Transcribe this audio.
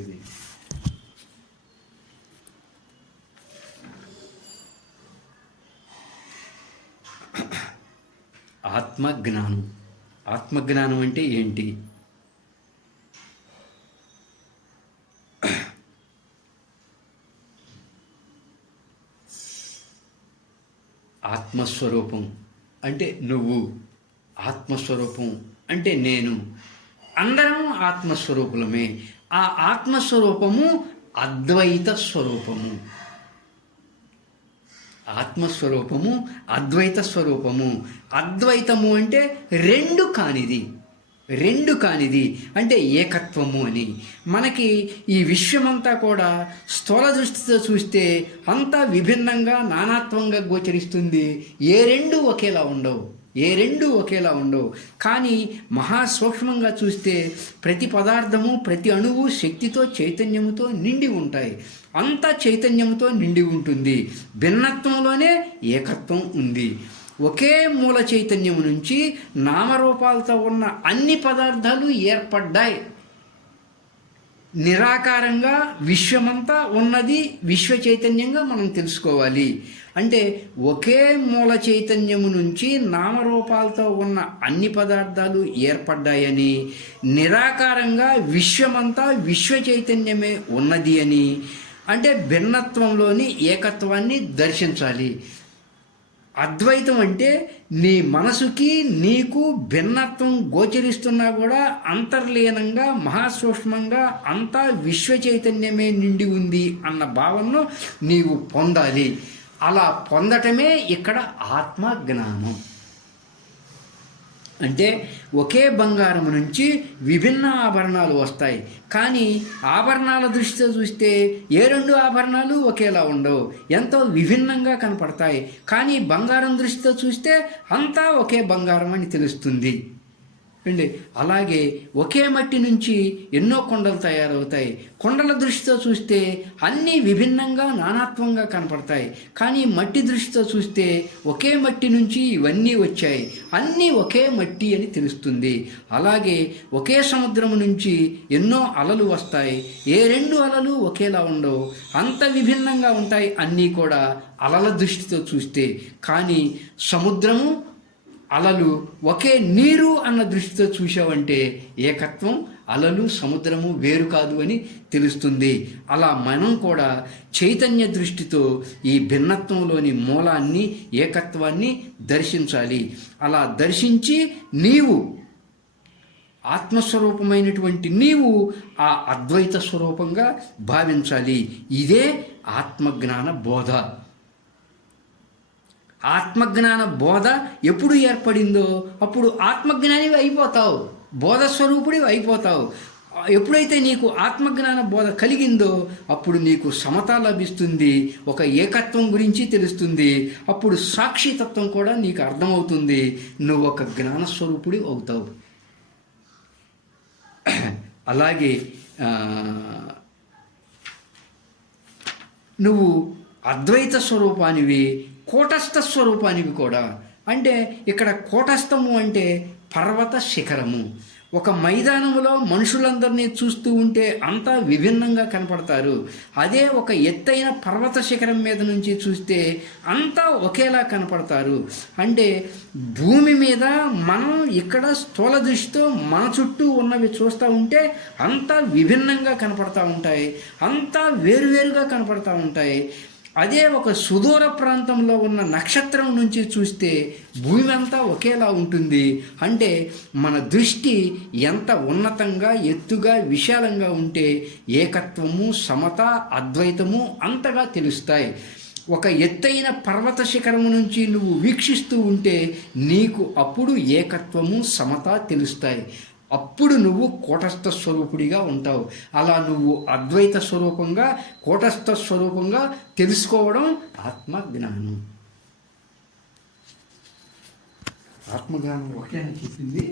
ఇది ఆత్మజ్ఞానం. ఆత్మజ్ఞానం అంటే ఏంటి? ఆత్మస్వరూపం అంటే నువ్వు, ఆత్మస్వరూపం అంటే నేను, అందరం ఆత్మస్వరూపులమే. ఆ ఆత్మస్వరూపము అద్వైత స్వరూపము. ఆత్మస్వరూపము అద్వైత స్వరూపము. అద్వైతము అంటే రెండు కానిది అంటే ఏకత్వము అని. మనకి ఈ విశ్వమంతా కూడా స్థూల దృష్టితో చూస్తే అంతా విభిన్నంగా నానాత్వంగా గోచరిస్తుంది. ఏ రెండు ఒకేలా ఉండవు. కానీ మహాసూక్ష్మంగా చూస్తే ప్రతి పదార్థము, ప్రతి అణువు శక్తితో, చైతన్యముతో నిండి ఉంటాయి. అంతా చైతన్యంతో నిండి ఉంటుంది. భిన్నత్వంలోనే ఏకత్వం ఉంది. ఒకే మూల చైతన్యం నుంచి నామరూపాలతో ఉన్న అన్ని పదార్థాలు ఏర్పడ్డాయి. నిరాకారంగా విశ్వమంతా ఉన్నది విశ్వ చైతన్యంగా మనం తెలుసుకోవాలి. అంటే ఒకే మూల చైతన్యము నుంచి నామరూపాలతో ఉన్న అన్ని పదార్థాలు ఏర్పడ్డాయని, నిరాకారంగా విశ్వమంతా విశ్వ చైతన్యమే ఉన్నది అని, అంటే భిన్నత్వంలోని ఏకత్వాన్ని దర్శించాలి. అద్వైతం అంటే నీ మనసుకి నీకు భిన్నత్వం గోచరిస్తున్నా కూడా అంతర్లీనంగా మహాసూక్ష్మంగా అంతా విశ్వ చైతన్యమే నిండి ఉంది అన్న భావనను నీవు పొందాలి. అలా పొందటమే ఇక్కడ ఆత్మజ్ఞానం. అంటే ఒకే బంగారం నుంచి విభిన్న ఆభరణాలు వస్తాయి. కానీ ఆభరణాల దృష్టితో చూస్తే ఏ రెండు ఆభరణాలు ఒకేలా ఉండవు, ఎంతో విభిన్నంగా కనపడతాయి. కానీ బంగారం దృష్టితో చూస్తే అంతా ఒకే బంగారం అని తెలుస్తుంది అండి. అలాగే ఒకే మట్టి నుంచి ఎన్నో కొండలు తయారవుతాయి. కొండల దృష్టితో చూస్తే అన్నీ విభిన్నంగా నానాత్వంగా కనపడతాయి. కానీ మట్టి దృష్టితో చూస్తే ఒకే మట్టి నుంచి ఇవన్నీ వచ్చాయి, అన్నీ ఒకే మట్టి అని తెలుస్తుంది. అలాగే ఒకే సముద్రం నుంచి ఎన్నో అలలు వస్తాయి. ఏ రెండు అలలు ఒకేలా ఉండవు, అంత విభిన్నంగా ఉంటాయి అన్నీ కూడా అలల దృష్టితో చూస్తే. కానీ సముద్రము, అలలు ఒకే నీరు అన్న దృష్టితో చూసావంటే ఏకత్వం, అలలు సముద్రము వేరు కాదు అని తెలుస్తుంది. అలా మనం కూడా చైతన్య దృష్టితో ఈ భిన్నత్వంలోని మూలాన్ని, ఏకత్వాన్ని దర్శించాలి. అలా దర్శించి నీవు ఆత్మస్వరూపమైనటువంటి నీవు ఆ అద్వైత స్వరూపంగా భావించాలి. ఇదే ఆత్మజ్ఞాన బోధ. ఆత్మజ్ఞాన బోధ ఎప్పుడు ఏర్పడిందో అప్పుడు ఆత్మజ్ఞానివి అయిపోతావు, బోధస్వరూపుడివి అయిపోతావు. ఎప్పుడైతే నీకు ఆత్మజ్ఞాన బోధ కలిగిందో అప్పుడు నీకు సమత లభిస్తుంది, ఒక ఏకత్వం గురించి తెలుస్తుంది. అప్పుడు సాక్షితత్వం కూడా నీకు అర్థమవుతుంది. నువ్వు ఒక జ్ఞానస్వరూపుడి అవుతావు. అలాగే నువ్వు అద్వైత స్వరూపానివి, కూటస్థ స్వరూపానివి కూడా. అంటే ఇక్కడ కూటస్థము అంటే పర్వత శిఖరము. ఒక మైదానములో మనుషులందరినీ చూస్తూ ఉంటే అంతా విభిన్నంగా కనపడతారు. అదే ఒక ఎత్తైన పర్వత శిఖరం మీద నుంచి చూస్తే అంతా ఒకేలా కనపడతారు. అంటే భూమి మీద మనం ఇక్కడ స్థూల దృష్టితో మన చుట్టూ ఉన్నవి చూస్తూ ఉంటే అంతా విభిన్నంగా కనపడతా ఉంటాయి, అంతా వేరువేరుగా కనపడతా ఉంటాయి. అదే ఒక సుదూర ప్రాంతంలో ఉన్న నక్షత్రం నుంచి చూస్తే భూమి అంతా ఒకేలా ఉంటుంది. అంటే మన దృష్టి ఎంత ఉన్నతంగా, ఎత్తుగా, విశాలంగా ఉంటే ఏకత్వము, సమత, అద్వైతము అంతగా తెలుస్తాయి. ఒక ఎత్తైన పర్వత శిఖరము నుంచి నువ్వు వీక్షిస్తూ ఉంటే నీకు అప్పుడు ఏకత్వము, సమత తెలుస్తాయి. అప్పుడు నువ్వు కూటస్థ స్వరూపుడిగా ఉంటావు. అలా నువ్వు అద్వైత స్వరూపంగా, కూటస్థ స్వరూపంగా తెలుసుకోవడం ఆత్మజ్ఞానం. ఆత్మజ్ఞానం ఒకటే అని చెప్పింది.